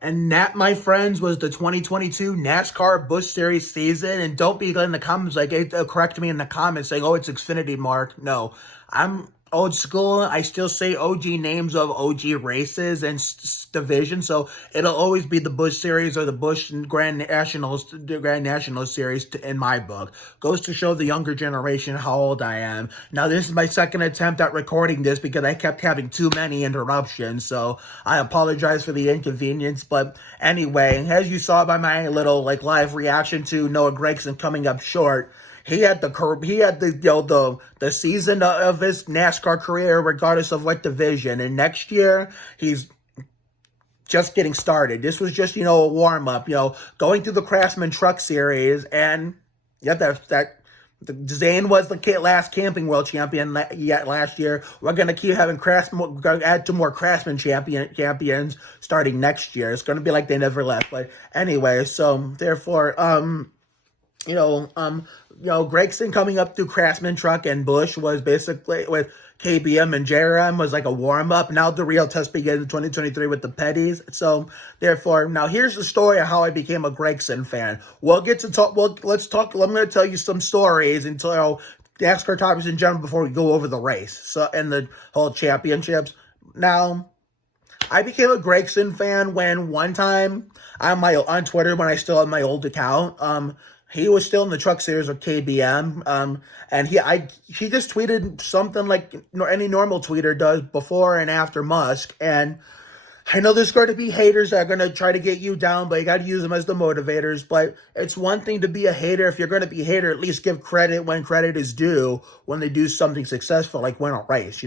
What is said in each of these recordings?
And that, my friends, was the 2022 NASCAR Busch Series season. And don't be in the comments like, correct me in the comments saying, oh, it's Xfinity, Mark. No, I'm old school. I still say OG names of OG races and divisions. So it'll always be the Busch Series or the Busch the Grand Nationals Series in my book. Goes to show the younger generation how old I am. Now, this is my second attempt at recording this because I kept having too many interruptions. So I apologize for the inconvenience. But anyway, as you saw by my little live reaction to Noah Gragson coming up short, he had the season of his NASCAR career, regardless of what division. And next year, he's just getting started. This was just, a warm-up, going through the Craftsman Truck Series. And, Zane was the last Camping World Champion last year. We're going to keep having Craftsman, we're going to add 2 more Craftsman champions starting next year. It's going to be like they never left. But anyway, so, therefore, Gragson coming up through Craftsman Truck and Busch was basically with KBM and JRM was like a warm-up. Now the real test begins in 2023 with the Petties. So, therefore, now here's the story of how I became a Gragson fan. We'll get to talk, let's talk, I'm going to tell you some stories until NASCAR topics in general before we go over the race. So, and the whole championships. Now, I became a Gragson fan when one time on Twitter, when I still had my old account, he was still in the Truck Series with KBM, and he just tweeted something like any normal tweeter does before and after Musk. And I know there's going to be haters that are going to try to get you down, but you got to use them as the motivators. But it's one thing to be a hater. If you're going to be a hater, at least give credit when credit is due when they do something successful, like win a race,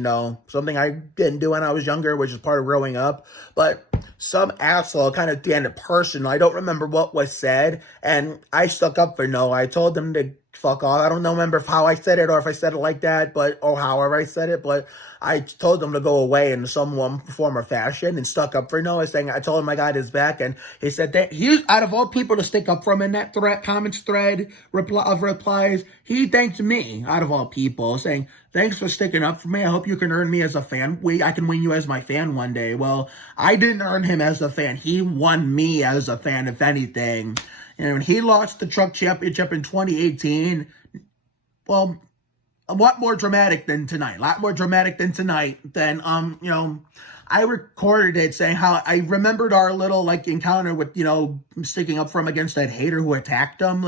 Something I didn't do when I was younger, which is part of growing up. But some asshole kind of did it personal. I don't remember what was said, and I stuck up for Noah. I told him to fuck off. I don't remember how I said it or if I said it like that, or however I said it, but I told him to go away in some form or fashion and stuck up for Noah, saying I told him I got his back, and he said that he, out of all people to stick up for him in that comments thread of replies, he thanked me, out of all people, saying, thanks for sticking up for me. I hope you can earn me as a fan. I can win you as my fan one day. Well, I didn't earn him as a fan. He won me as a fan, if anything. And when he lost the truck championship in 2018, well, a lot more dramatic than tonight. I recorded it saying how I remembered our little encounter with, sticking up for him against that hater who attacked him,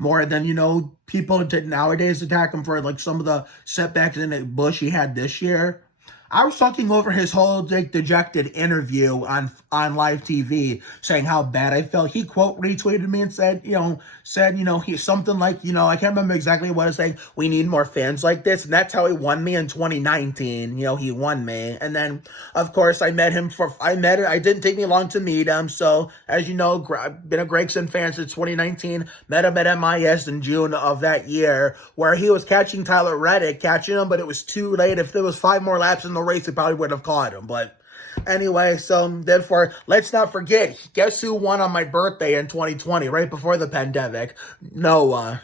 more than, people did nowadays attack him for some of the setbacks in the Busch he had this year. I was talking over his whole dejected interview on live TV, saying how bad I felt. He quote retweeted me and said, he's something like, I can't remember exactly what I was saying. We need more fans like this. And that's how he won me in 2019. He won me. And then, of course, I didn't take me long to meet him. So, as you know, I've been a Gragson fan since 2019. Met him at MIS in June of that year, where he was catching Tyler Reddick, but it was too late. If there was 5 more laps in the race, he probably would have caught him. But anyway, so therefore, let's not forget, guess who won on my birthday in 2020, right before the pandemic? Noah,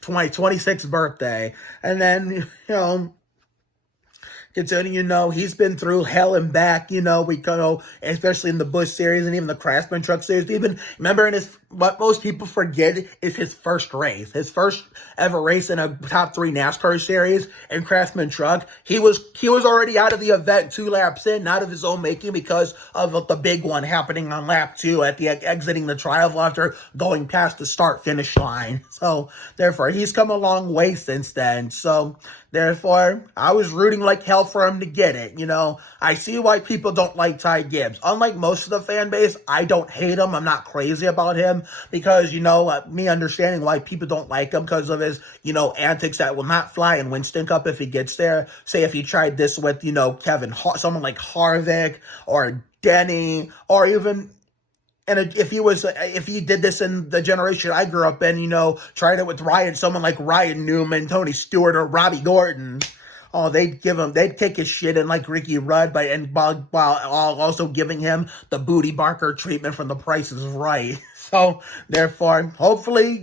26th birthday. And then, considering, he's been through hell and back, especially in the Busch Series and even the Craftsman Truck Series. Even, remember, what most people forget is his first race. His first ever race in a top 3 NASCAR series in Craftsman Truck. He was already out of the event 2 laps in, not of his own making, because of the big one happening on lap 2 at the exiting the trial after going past the start-finish line. So, therefore, he's come a long way since then. So, therefore, I was rooting like hell for him to get it, I see why people don't like Ty Gibbs. Unlike most of the fan base, I don't hate him. I'm not crazy about him because, me understanding why people don't like him because of his, antics that will not fly in Winston Cup if he gets there. Say if he tried this with, someone like Harvick or Denny or even... And if he did this in the generation I grew up in, tried it with someone like Ryan Newman, Tony Stewart, or Robbie Gordon, they'd take his shit in like Ricky Rudd, while also giving him the Booty Barker treatment from The Price is Right. So, therefore, hopefully,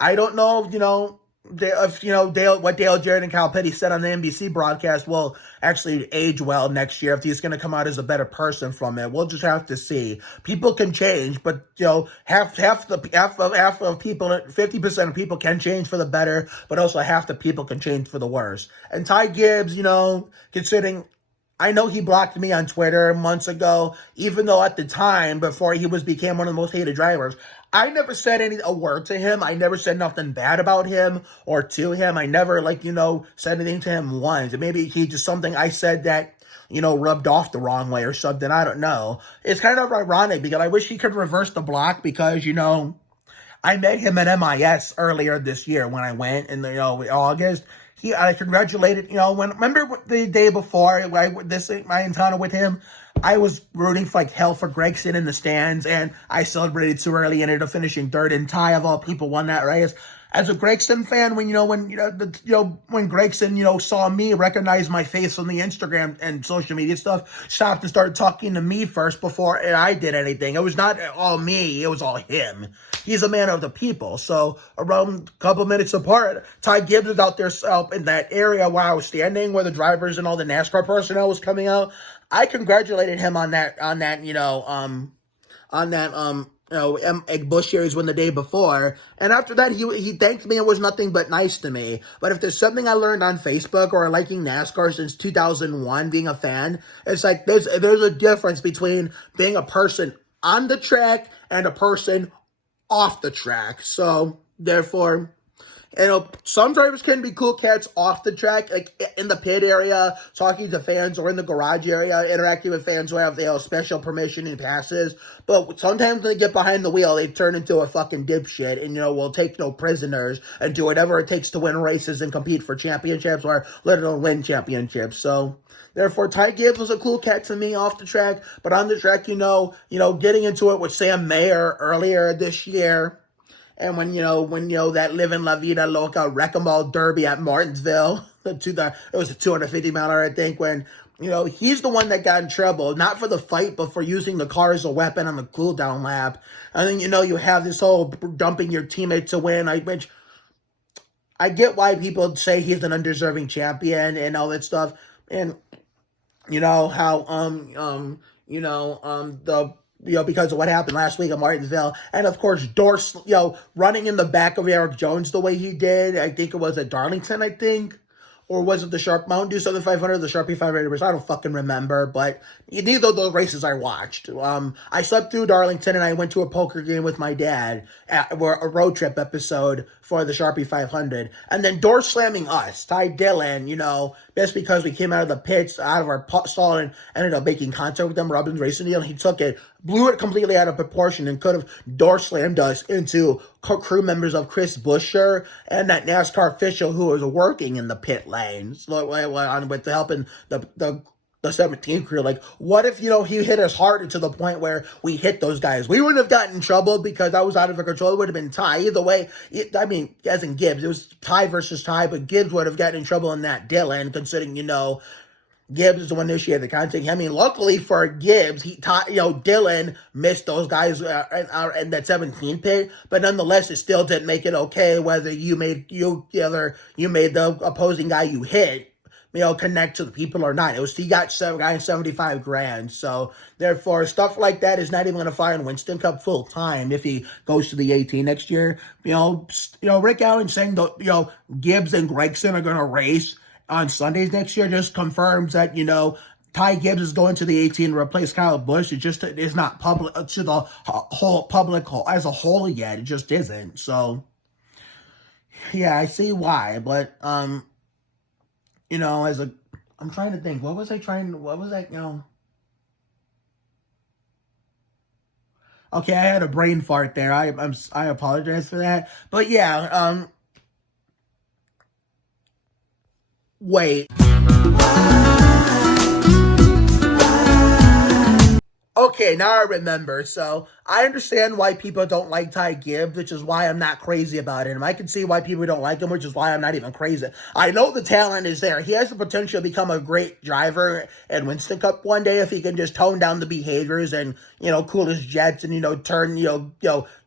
I don't know, what Dale Jarrett and Kyle Petty said on the NBC broadcast will actually age well next year if he's going to come out as a better person from it. We'll just have to see. People can change, but half of people, 50% of people can change for the better, but also half the people can change for the worse. And Ty Gibbs, considering. I know he blocked me on Twitter months ago, even though at the time, before he became one of the most hated drivers, I never said a word to him. I never said nothing bad about him or to him. I never, said anything to him once. Maybe he just something I said that, rubbed off the wrong way or something. I don't know. It's kind of ironic because I wish he could reverse the block because, I met him at MIS earlier this year when I went in August. I congratulated, remember the day before my encounter with him, I was rooting for hell for Gregson in the stands, and I celebrated too early and ended up finishing third, and Ty, of all people, won that race. As a Gregson fan, when Gregson, saw me, recognized my face from the Instagram and social media stuff, stopped and started talking to me first before I did anything. It was not all me, it was all him. He's a man of the people. So around a couple minutes apart, Ty Gibbs was out there in that area where I was standing, where the drivers and all the NASCAR personnel was coming out. I congratulated him on that Busch Series win the day before, and after that he thanked me and was nothing but nice to me. But if there's something I learned on Facebook or liking NASCAR since 2001, being a fan, it's like there's a difference between being a person on the track and a person off the track. So therefore, some drivers can be cool cats off the track, like in the pit area, talking to fans, or in the garage area, interacting with fans who have special permission and passes. But sometimes when they get behind the wheel, they turn into a fucking dipshit and, will take no prisoners and do whatever it takes to win races and compete for championships, or let alone win championships. So therefore, Ty Gibbs was a cool cat to me off the track, but on the track, getting into it with Sam Mayer earlier this year. And when that Living La Vida Loca Wrecking Ball Derby at Martinsville, it was a 250-miler, I think, when, he's the one that got in trouble, not for the fight, but for using the car as a weapon on the cool-down lap. And then, you have this whole dumping your teammate to win, which I get why people say he's an undeserving champion and all that stuff. And, because of what happened last week at Martinsville. And, of course, Dorse, running in the back of Eric Jones the way he did. I think it was at Darlington, Or was it the Sharp Mountain Dew 7500, the Sharpie 500 race? I don't fucking remember, but neither of those races I watched. I slept through Darlington, and I went to a poker game with my dad, a road trip episode for the Sharpie 500. And then door slamming us, Ty Dillon, just because we came out of the pits, out of our stall, and ended up making contact with them, Robin's racing deal, and he took it, blew it completely out of proportion, and could have door slammed us into crew members of Chris Buescher and that NASCAR official who was working in the pit lanes with helping the 17 crew. What if, he hit us hard to the point where we hit those guys? We wouldn't have gotten in trouble because I was out of control. It would have been Ty. Either way, as in Gibbs, it was Ty versus Ty, but Gibbs would have gotten in trouble in that Dillon, considering, Gibbs is the one who initiated the contact. Luckily for Gibbs, Dillon missed those guys in that 17 pit, but nonetheless, it still didn't make it okay whether you made the opposing guy you hit, connect to the people or not. He got $75,000. So therefore, stuff like that is not even going to fly in Winston Cup full time if he goes to the 18 next year. Rick Allen saying Gibbs and Gregson are going to race on Sundays next year just confirms that, Ty Gibbs is going to the 18 to replace Kyle Busch. It just is not public to the whole public as a whole yet. It just isn't. So, yeah, I see why. But, I'm trying to think. Okay, I had a brain fart there. I apologize for that. But yeah, wait. Okay, now I remember. So, I understand why people don't like Ty Gibbs, which is why I'm not crazy about him. I can see why people don't like him, which is why I'm not even crazy. I know the talent is there. He has the potential to become a great driver at Winston Cup one day if he can just tone down the behaviors and, cool his jets and, turn,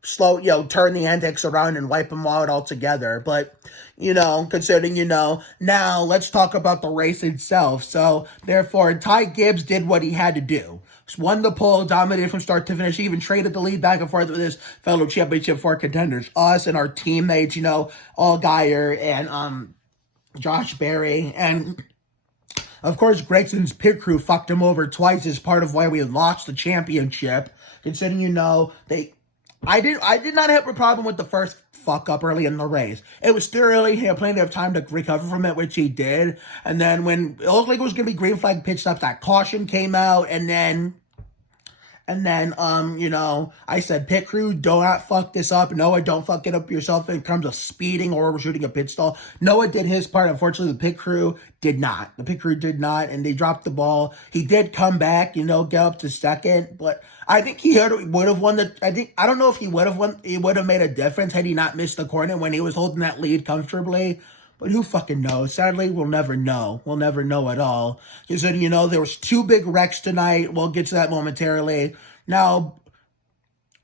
turn the antics around and wipe them out altogether. But, considering, now let's talk about the race itself. So, therefore, Ty Gibbs did what he had to do. Won the pole, dominated from start to finish. He even traded the lead back and forth with his fellow championship 4 contenders. Us and our teammates, Allgaier and Josh Berry. And, of course, Gregson's pit crew fucked him over twice as part of why we lost the championship. Considering, I did not have a problem with the first fuck up early in the race. It was still early. He had plenty of time to recover from it, which he did. And then when it looked like it was going to be green flag pit stops, that caution came out. And then, I said, pit crew, do not fuck this up. Noah, don't fuck it up yourself in terms of speeding or overshooting a pit stall. Noah did his part. Unfortunately, the pit crew did not. The pit crew did not, and they dropped the ball. He did come back, get up to second, but I think he would have won I don't know if he would have won. It would have made a difference had he not missed the corner when he was holding that lead comfortably. But who fucking knows? Sadly, we'll never know. We'll never know at all. Because then, there was 2 big wrecks tonight. We'll get to that momentarily. Now,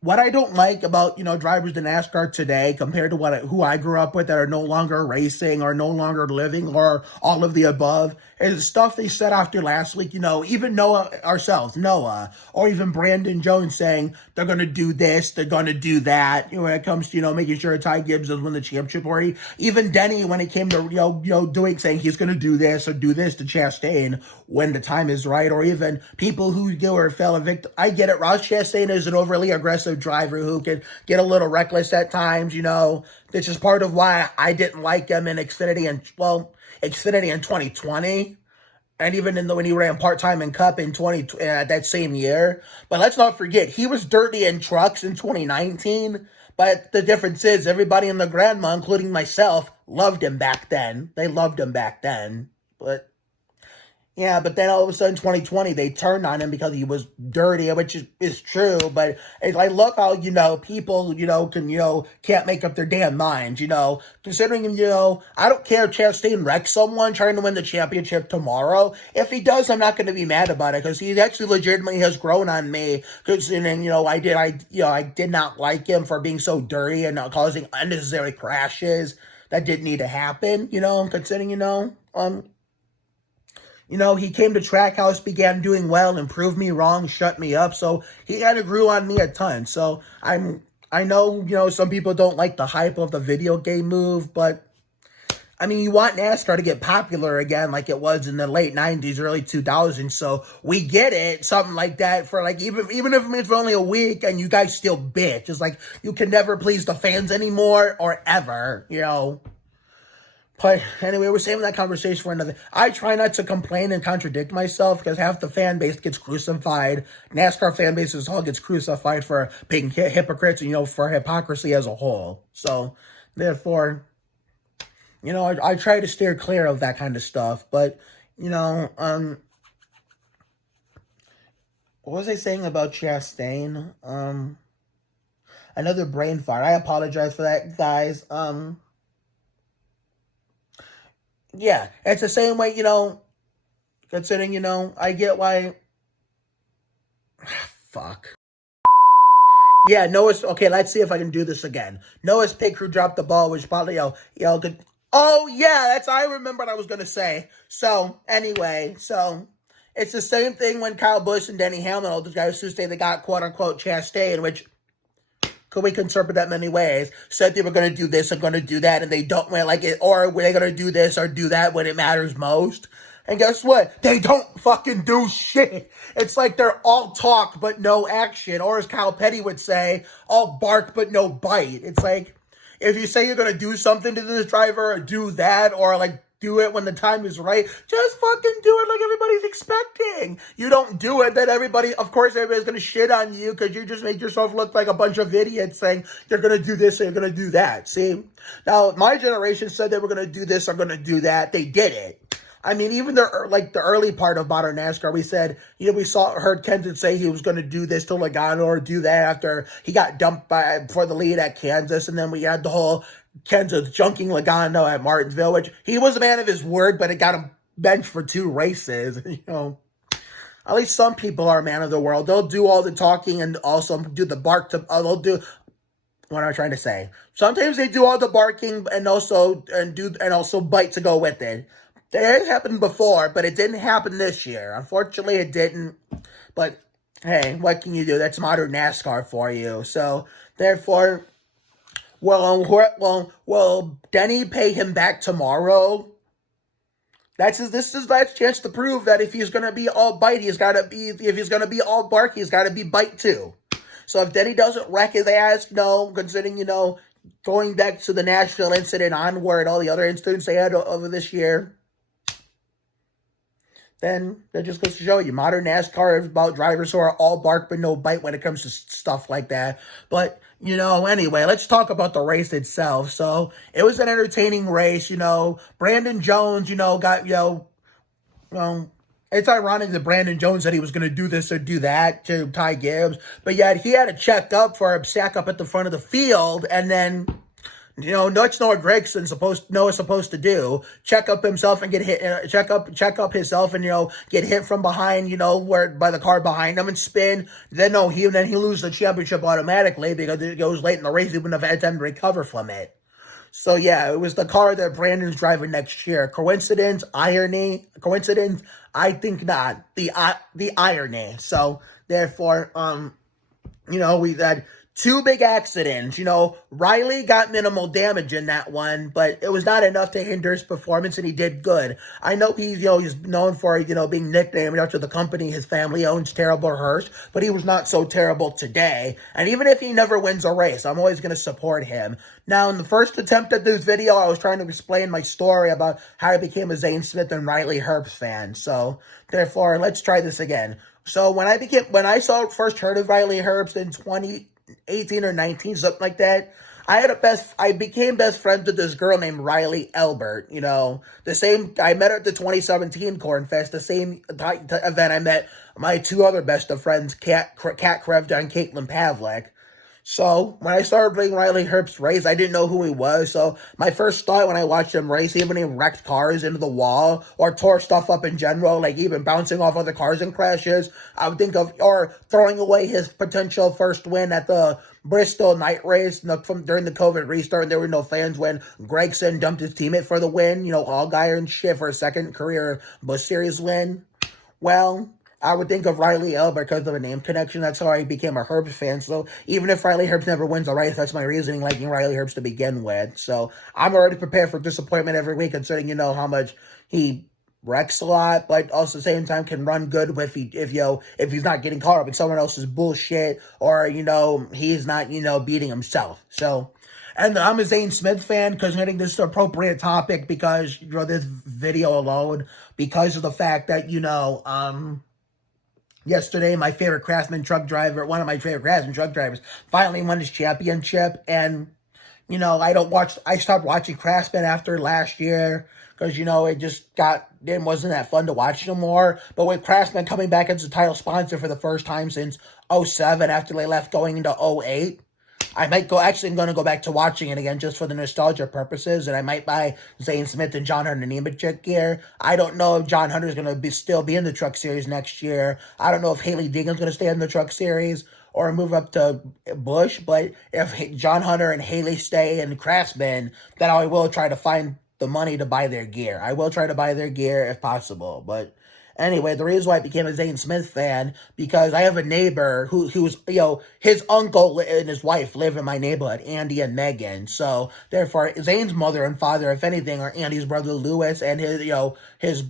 what I don't like about, drivers in NASCAR today compared to who I grew up with that are no longer racing or no longer living or all of the above is stuff they said after last week, even Noah, or even Brandon Jones saying they're going to do this, they're going to do that, when it comes to, making sure Ty Gibbs does win the championship, or even Denny when it came to, saying he's going to do this or do this to Chastain when the time is right, or even people who do or fell a victim. I get it. Ross Chastain is an overly aggressive driver who can get a little reckless at times, This is part of why I didn't like him in Xfinity in 2020, and even when he ran part-time in Cup in that same year. But let's not forget, he was dirty in trucks in 2019, but the difference is everybody in the grandma, including myself, loved him back then. They loved him back then, but then all of a sudden, 2020, they turned on him because he was dirty, which is true. But I love how, people, can't make up their damn minds, Considering, I don't care if Chastain wrecks someone trying to win the championship tomorrow. If he does, I'm not going to be mad about it because he actually legitimately has grown on me. Considering, I did not like him for being so dirty and causing unnecessary crashes that didn't need to happen, considering, he came to Trackhouse, began doing well, and proved me wrong, shut me up. So he kind of grew on me a ton. So I know, some people don't like the hype of the video game move, but you want NASCAR to get popular again like it was in the late 90s, early 2000s. So we get it, something like that for even if it's for only a week and you guys still bitch. It's like you can never please the fans anymore or ever, But anyway, we're saving that conversation for another. I try not to complain and contradict myself because half the fan base gets crucified. NASCAR fan base as a whole gets crucified for being hypocrites and, for hypocrisy as a whole. So, therefore, I try to steer clear of that kind of stuff. But, what was I saying about Chastain? Another brain fart. I apologize for that, guys. Yeah, it's the same way, considering, I get why. Fuck. Yeah, okay, let's see if I can do this again. Noah's pit crew dropped the ball, which probably, could. Oh, yeah, I remember what I was going to say. So, anyway, it's the same thing when Kyle Busch and Denny Hamlin, all those guys who say they got quote-unquote Chastain, which we can interpret that many ways, said they were going to do this and going to do that, and they don't like it, or were they going to do this or do that when it matters most? And guess what? They don't fucking do shit. It's like they're all talk but no action, or as Kyle Petty would say, all bark but no bite. It's like, if you say you're going to do something to this driver or do that, or do it when the time is right, just fucking do it like everybody's expecting. You don't do it, then everybody's going to shit on you because you just make yourself look like a bunch of idiots saying you're going to do this and you're going to do that. See? Now, my generation said they were going to do this or going to do that. They did it. Even the early part of modern NASCAR, we said, we heard Kenseth say he was going to do this to Logano or do that after he got dumped for the lead at Kansas, and then we had the whole Kenseth junking Logano at Martinsville, which he was a man of his word, but it got him benched for 2 races. At least some people are a man of the world. They'll do all the talking and also do the bark. what am I trying to say? Sometimes they do all the barking and also bite to go with it. That happened before, but it didn't happen this year. Unfortunately, it didn't. But hey, what can you do? That's modern NASCAR for you. So therefore, will Denny pay him back tomorrow? This is his last chance to prove that if he's gonna be all bite, if he's gonna be all bark, he's gotta be bite too. So if Denny doesn't wreck his ass, considering, going back to the Nashville incident onward, all the other incidents they had over this year, then that just goes to show you, modern NASCAR is about drivers who are all bark but no bite when it comes to stuff like that. But, anyway, let's talk about the race itself. So it was an entertaining race. Brandon Jones, it's ironic that Brandon Jones said he was going to do this or do that to Ty Gibbs, but yet he had to check up for a stack up at the front of the field, and then, that's Noah Gregson is supposed to do. Check up himself and get hit. Check up himself and get hit from behind. Where by the car behind him and spin. Then he loses the championship automatically because it goes late in the race. He wouldn't have had time to recover from it. So yeah, it was the car that Brandon's driving next year. Coincidence? Irony? Coincidence? I think not. The irony. So therefore, we've had two big accidents. Riley got minimal damage in that one, but it was not enough to hinder his performance, and he did good. I know he's known for, being nicknamed after the company his family owns, Terrible Hearst, but he was not so terrible today. And even if he never wins a race, I'm always going to support him. Now, in the first attempt at this video, I was trying to explain my story about how I became a Zane Smith and Riley Herbst fan. So, therefore, let's try this again. So, when I first heard of Riley Herbst in 2018 or 19, something like that, I became best friends with this girl named Riley Elbert. I met her at the 2017 Corn Fest, the same event I met my two other best of friends, Kat Krevda and Caitlin Pavlik. So, when I started playing Riley Herbst race, I didn't know who he was. So, my first thought when I watched him race, even he wrecked cars into the wall or tore stuff up in general, like even bouncing off other cars in crashes, I would think of, or throwing away his potential first win at the Bristol night race during the COVID restart, and there were no fans when Gregson dumped his teammate for the win, all guy and shit for a second career Busch Series win. Well, I would think of Riley Elbert because of a name connection. That's how I became a Herbst fan. So even if Riley Herbst never wins a race, that's my reasoning liking Riley Herbst to begin with. So I'm already prepared for disappointment every week, considering how much he wrecks a lot, but also at the same time can run good if he's not getting caught up in someone else's bullshit or he's not beating himself. So. And I'm a Zane Smith fan because I think this is an appropriate topic because this video alone, because of the fact that yesterday, one of my favorite Craftsman truck drivers, finally won his championship. And, I stopped watching Craftsman after last year because, it wasn't that fun to watch anymore. But with Craftsman coming back as a title sponsor for the first time since 2007 after they left going into 2008, I'm going to go back to watching it again just for the nostalgia purposes, and I might buy Zane Smith and John Hunter Nemechek gear. I don't know if John Hunter is going to still be in the Truck Series next year. I don't know if Haley Deegan's going to stay in the Truck Series or move up to Busch, but if John Hunter and Haley stay in Craftsman, then I will try to find the money to buy their gear. I will try to buy their gear if possible, but anyway, the reason why I became a Zane Smith fan, because I have a neighbor who's, his uncle and his wife live in my neighborhood, Andy and Megan. So, therefore, Zane's mother and father, if anything, are Andy's brother Lewis and his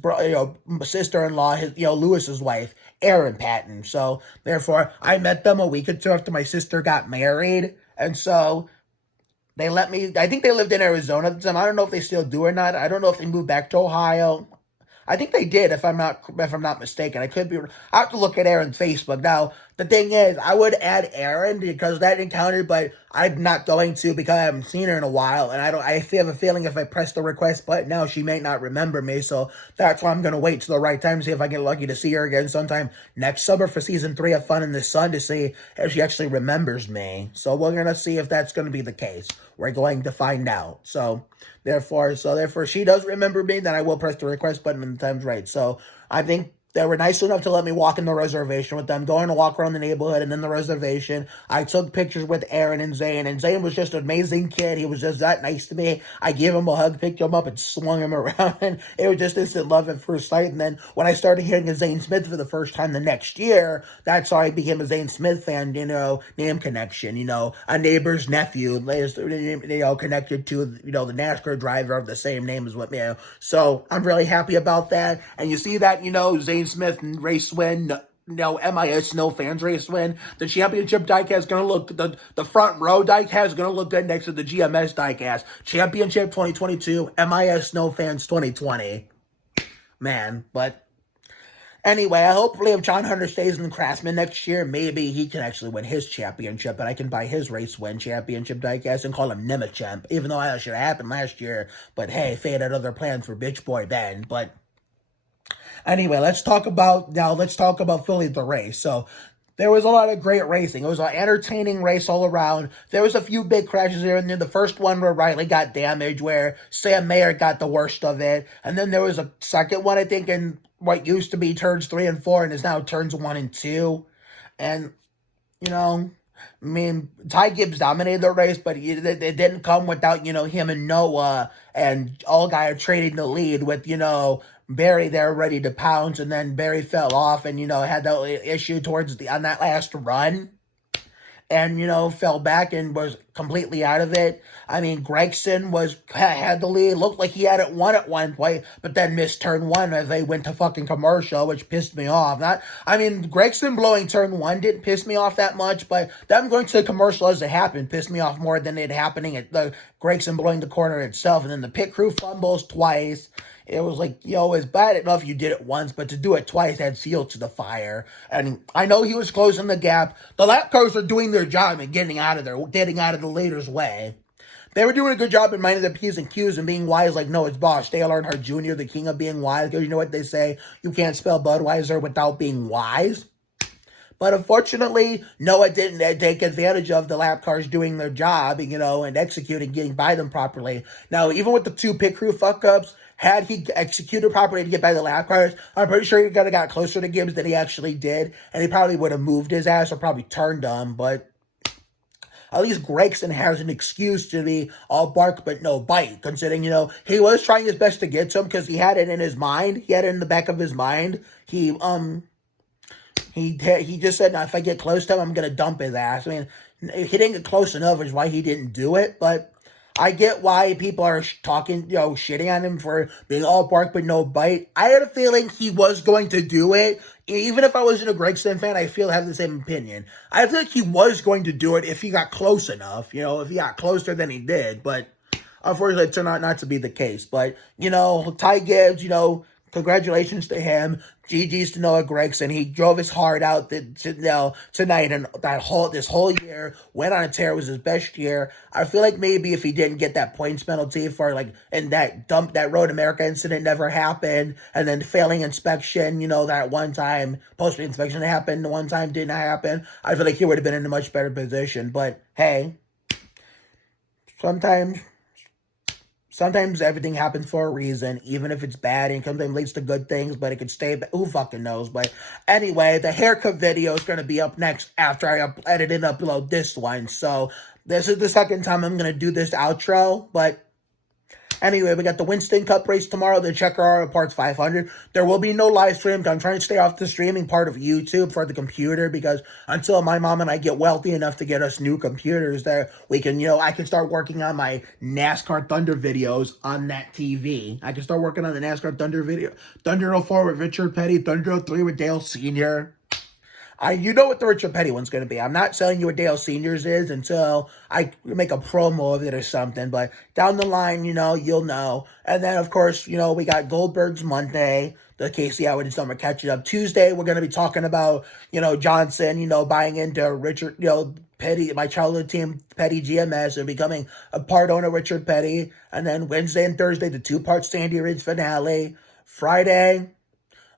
sister-in-law, Lewis's wife, Erin Patton. So, therefore, I met them a week or two after my sister got married. And so, they let me, I think they lived in Arizona at the time. I don't know if they still do or not. I don't know if they moved back to Ohio. I think they did, if I'm not mistaken. I could be. I have to look at Aaron's Facebook. Now, the thing is, I would add Aaron because of that encounter, but I'm not going to because I haven't seen her in a while, and I have a feeling if I press the request button now, she may not remember me. So that's why I'm going to wait till the right time to see if I get lucky to see her again sometime next summer for season 3 of Fun in the Sun to see if she actually remembers me. So we're going to see if that's going to be the case. We're going to find out. So therefore, she does remember me, then I will press the request button when the time's right. So I think They were nice enough to let me walk in the reservation with them, going to walk around the neighborhood and then the reservation. I took pictures with Aaron and Zane, and Zane was just an amazing kid. He was just that nice to me. I gave him a hug, picked him up, and swung him around, and it was just instant love at first sight. And then when I started hearing a Zane Smith for the first time the next year, that's how I became a Zane Smith fan, name connection, a neighbor's nephew, connected to, the NASCAR driver of the same name as what, So I'm really happy about that. And you see that, Zane Smith race win, MIS, no fans race win. The championship diecast is going to look, the front row diecast is going to look good next to the GMS diecast. Championship 2022, MIS, no fans 2020. Man, but anyway, hopefully if John Hunter stays in Craftsman next year, maybe he can actually win his championship, and I can buy his race win championship diecast and call him Nemachamp, even though that should have happened last year. But hey, Fate had other plans for Bitch Boy then, but anyway, let's talk about Philly the race. So there was a lot of great racing. It was an entertaining race all around. There was a few big crashes here and there. The first one where Riley got damaged, where Sam Mayer got the worst of it. And then there was a second one, I think, in what used to be turns 3 and 4 and is now turns 1 and 2. And, Ty Gibbs dominated the race, but it didn't come without, him and Noah and Allgaier trading the lead with, Barry there ready to pounce, and then Barry fell off and, had that issue on that last run. And, fell back and was completely out of it. Gregson had the lead. Looked like he had it won at one point, but then missed turn 1 as they went to fucking commercial, which pissed me off. Gregson blowing turn 1 didn't piss me off that much, but them going to the commercial as it happened pissed me off more than it happening at the Gregson blowing the corner itself. And then the pit crew fumbles twice. It was like, it's bad enough you did it once, but to do it twice adds fuel to the fire. And I know he was closing the gap. The lap cars were doing their job and getting out of the leader's way. They were doing a good job in minding their P's and Q's and being wise, like, no, it's Bosch, Dale Earnhart Jr., the king of being wise. Because you know what they say? You can't spell Budweiser without being wise. But unfortunately, Noah didn't take advantage of the lap cars doing their job, and executing, getting by them properly. Now, even with the 2 pit crew fuck-ups, had he executed properly to get by the lap cars, I'm pretty sure he could have got closer to Gibbs than he actually did, and he probably would have moved his ass or probably turned him, but at least Gregson has an excuse to be all bark but no bite, considering, he was trying his best to get to him because he had it in his mind. He had it in the back of his mind. He just said, if I get close to him, I'm going to dump his ass. He didn't get close enough, which is why he didn't do it, but I get why people are talking, shitting on him for being all bark but no bite. I had a feeling he was going to do it. Even if I wasn't a Gregson fan, I have the same opinion. I feel like he was going to do it if he got close enough, if he got closer than he did. But unfortunately, it turned out not to be the case. But, Ty Gibbs, congratulations to him. GG's to Noah Gregson. He drove his heart out tonight, and this whole year went on a tear. It was his best year. I feel like maybe if he didn't get that points penalty and that Road America incident never happened, and then failing inspection, that one time post inspection happened, the one time didn't happen, I feel like he would have been in a much better position. But hey, Sometimes everything happens for a reason, even if it's bad, and sometimes leads to good things, but it could stay, who fucking knows. But anyway, the haircut video is going to be up next after I edit and upload this one. So this is the second time I'm going to do this outro, but anyway, we got the Winston Cup race tomorrow, the Checker Auto Parts 500. There will be no live stream. I'm trying to stay off the streaming part of YouTube for the computer, because until my mom and I get wealthy enough to get us new computers, there we can, I can start working on my NASCAR Thunder videos on that TV. I can start working on the NASCAR Thunder video. Thunder 04 with Richard Petty, Thunder 03 with Dale Sr. You know what the Richard Petty one's going to be. I'm not telling you what Dale Senior's is until I make a promo of it or something. But down the line, you'll know. And then, of course, we got Goldberg's Monday, the Casey Howard and Summer catching up. Tuesday, we're going to be talking about, Johnson, buying into Richard, Petty, my childhood team, Petty GMS, and becoming a part owner of Richard Petty. And then Wednesday and Thursday, the 2-part Sandy Ridge finale. Friday,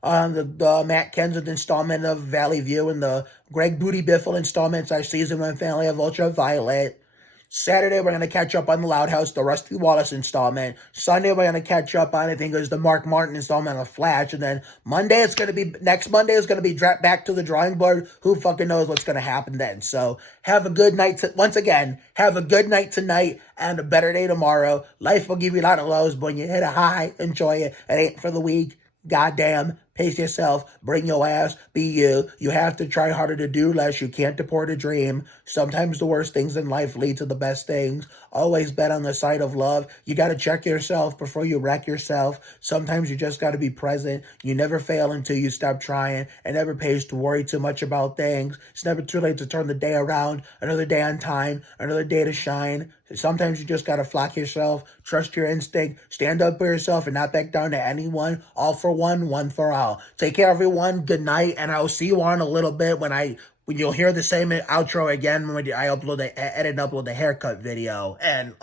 the Matt Kenseth installment of Valley View, and the Greg Booty Biffle installment / season 1 finale of Ultraviolet. Saturday, we're going to catch up on the Loud House, the Rusty Wallace installment. Sunday, we're going to catch up on, I think it was the Mark Martin installment of Flash. And then next Monday is going to be back to the drawing board. Who fucking knows what's going to happen then? So have a good night. Once again, have a good night tonight and a better day tomorrow. Life will give you a lot of lows, but when you hit a high, enjoy it. It ain't for the weak. Goddamn, pace yourself, bring your ass, be you. You have to try harder to do less. You can't deport a dream. Sometimes the worst things in life lead to the best things. Always bet on the side of love. You got to check yourself before you wreck yourself. Sometimes you just got to be present. You never fail until you stop trying. It never pays to worry too much about things. It's never too late to turn the day around. Another day on time, another day to shine. Sometimes you just got to flock yourself, trust your instinct, stand up for yourself, and not back down to anyone. All for one, one for all. Take care, everyone. Good night, and I'll see you on a little bit when you'll hear the same outro again when I edit and upload the haircut video. And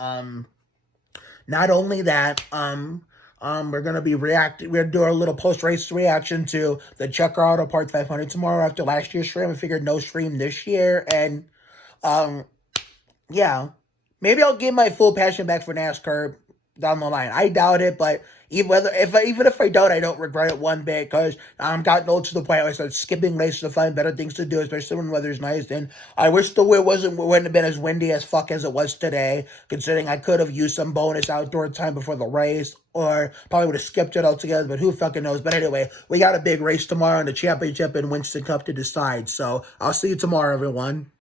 not only that, we're gonna be we're gonna do a little post-race reaction to the Checker Auto Part 500 tomorrow after last year's stream. I figured no stream this year, and yeah. Maybe I'll give my full passion back for NASCAR down the line. I doubt it, but even if I don't, I don't regret it one bit, because I'm gotten old to the point where I start skipping races to find better things to do, especially when weather's nice. And I wish the wind wouldn't have been as windy as fuck as it was today, considering I could have used some bonus outdoor time before the race, or probably would have skipped it altogether, but who fucking knows. But anyway, we got a big race tomorrow in the championship and Winston Cup to decide. So I'll see you tomorrow, everyone.